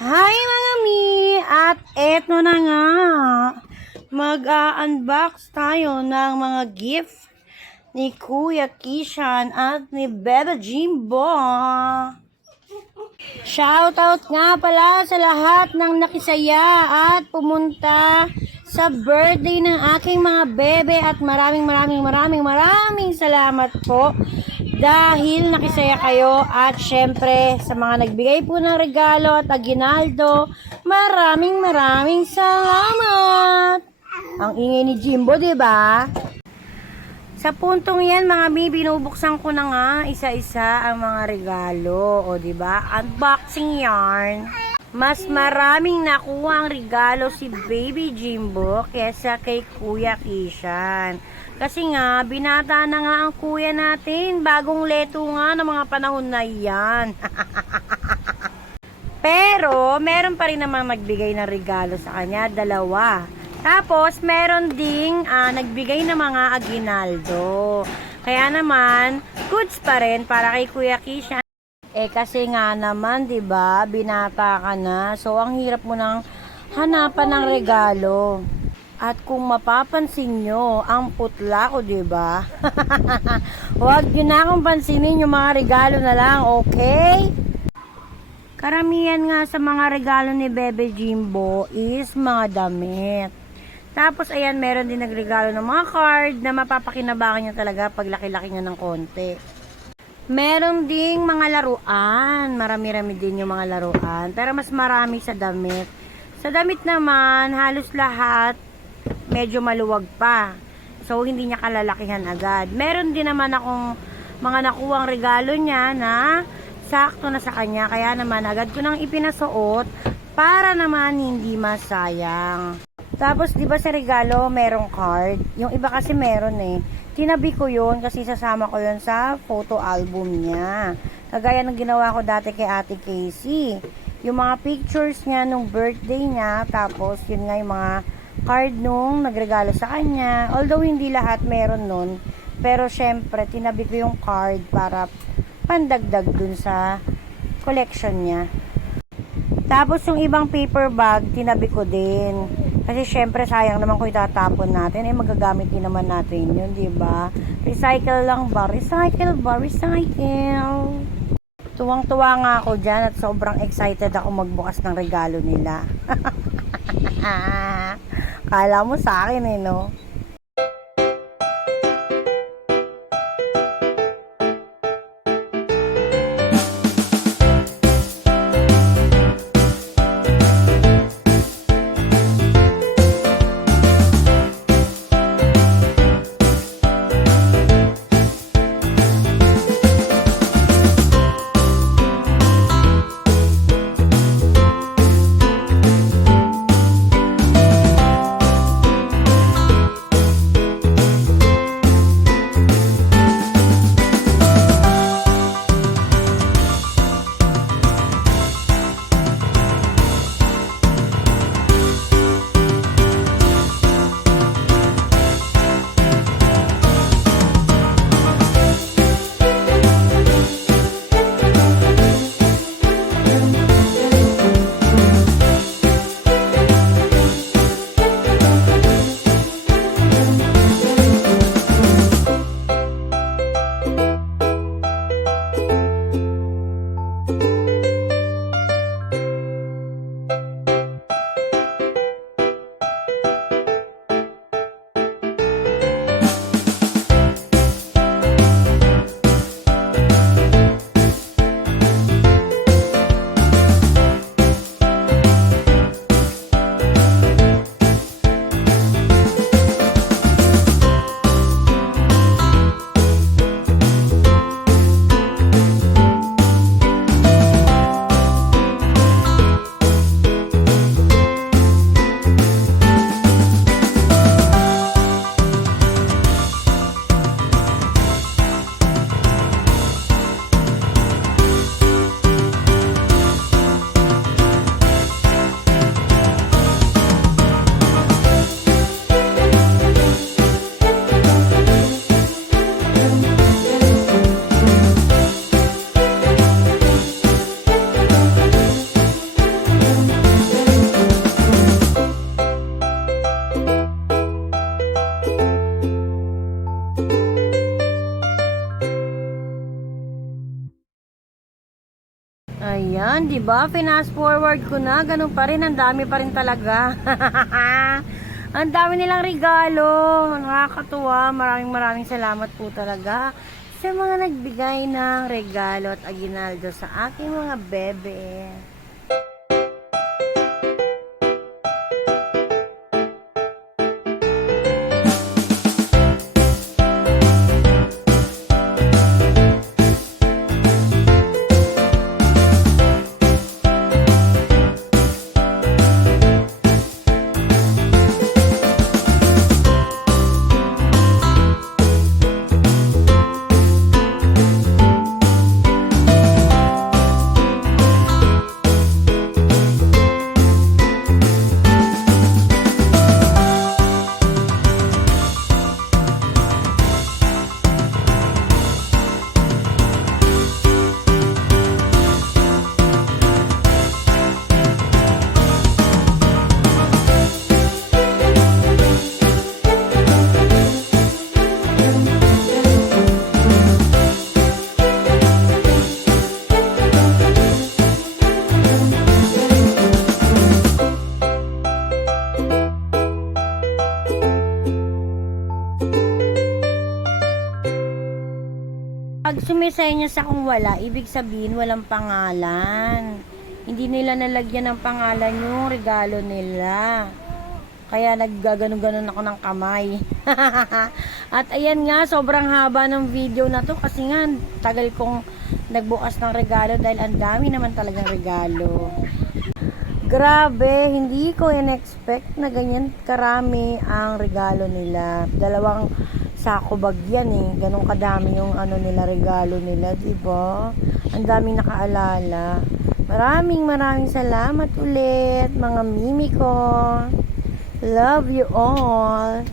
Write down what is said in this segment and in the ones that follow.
Hi mga mi! At eto na nga, mag-unbox tayo ng mga gift ni Kuya Kishan at ni Bebe Jimbo. Shoutout nga pala sa lahat ng nakisaya at pumunta sa birthday ng aking mga bebe at maraming salamat po dahil nakisaya kayo at syempre sa mga nagbigay po ng regalo at aginaldo, maraming salamat. Ang ingay ni Jimbo, 'di ba? Sa puntong yan, mga mi, binubuksan ko na nga isa-isa ang mga regalo. O, diba? Unboxing yarn. Mas maraming nakuha ang regalo si Baby Jimbo kesa kay Kuya Kishan. Kasi nga, binata na nga ang kuya natin. Bagong leto nga ng mga panahon na yan. Pero, meron pa rin naman magbigay ng regalo sa kanya. Dalawa. Tapos, meron ding nagbigay ng mga aginaldo. Kaya naman, goods pa rin para kay Kuya Kishan. Kasi nga naman, 'di ba, binata ka na. So, ang hirap mo nang hanapan ng regalo. At kung mapapansin nyo, ang putla ko, 'di ba? Huwag nyo na akong pansinin yung mga regalo na lang, okay? Karamihan nga sa mga regalo ni Bebe Jimbo is mga damit. Tapos, ayan, meron din nagregalo ng mga card na mapapakinabangan niya talaga pag laki-laki niya ng konti. Meron ding mga laruan. Marami-rami din yung mga laruan. Pero mas marami sa damit. Sa damit naman, halos lahat medyo maluwag pa. So, hindi niya kalalakihan agad. Meron din naman akong mga nakuwang regalo niya na sakto na sa kanya. Kaya naman, agad ko nang ipinasuot para naman hindi masayang. Tapos, di ba sa regalo, merong card? Yung iba kasi meron Tinabi ko yun kasi sasama ko yun sa photo album niya. Kagaya ng ginawa ko dati kay Ate Casey. Yung mga pictures niya nung birthday niya. Tapos, yun nga yung mga card nung nagregalo sa kanya. Although, hindi lahat meron nun. Pero, syempre, tinabi ko yung card para pandagdag dun sa collection niya. Tapos, yung ibang paper bag, tinabi ko din. Kasi syempre sayang naman kung itatapon natin, magagamit din naman natin yun, di ba? Recycle lang ba? Recycle ba? Recycle. Tuwang-tuwa nga ako dyan at sobrang excited ako magbukas ng regalo nila. Kala mo sa akin no? ba? Fast forward ko na. Ganun pa rin. Ang dami pa rin talaga. Ang dami nilang regalo. Nakakatuwa. Maraming salamat po talaga sa mga nagbigay ng regalo at aginaldo sa aking mga bebe. Pag sumisenyas akong wala, ibig sabihin walang pangalan. Hindi nila nalagyan ng pangalan yung regalo nila. Kaya naggaganon-ganon ako ng kamay. At ayan nga, sobrang haba ng video na to kasi nga tagal kong nagbukas ng regalo dahil ang dami naman talagang regalo. Grabe, hindi ko in-expect na ganyan karami ang regalo nila. Dalawang sako bag yan eh. Ganun kadami yung ano nila, regalo nila, diba? Ang daming nakaalala. Maraming salamat ulit, mga mimi ko. Love you all.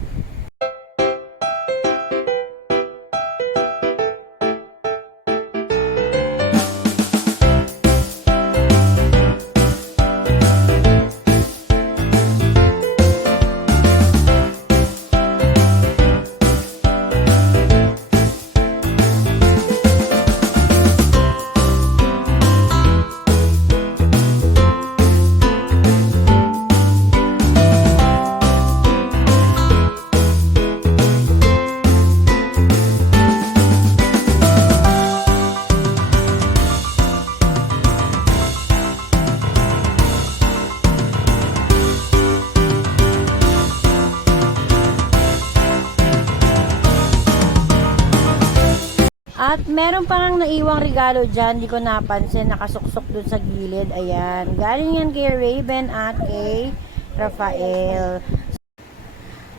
At meron pa nang naiwang regalo dyan, di ko napansin, nakasuksok dun sa gilid. Ayan, galing yan kay Raven at kay Rafael.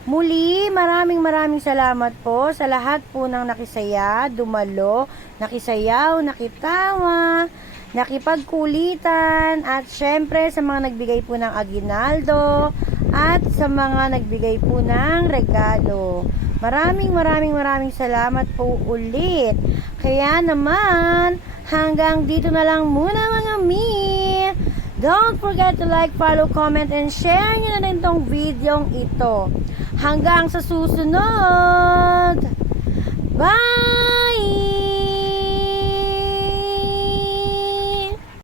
Muli, maraming salamat po sa lahat po ng nakisaya, dumalo, nakisayaw, nakitawa, nakipagkulitan, at syempre sa mga nagbigay po ng aginaldo, at sa mga nagbigay po ng regalo. Maraming salamat po ulit. Kaya naman, hanggang dito na lang muna mga mi. Don't forget to like, follow, comment, and share nyo na rin tong videong ito. Hanggang sa susunod. Bye!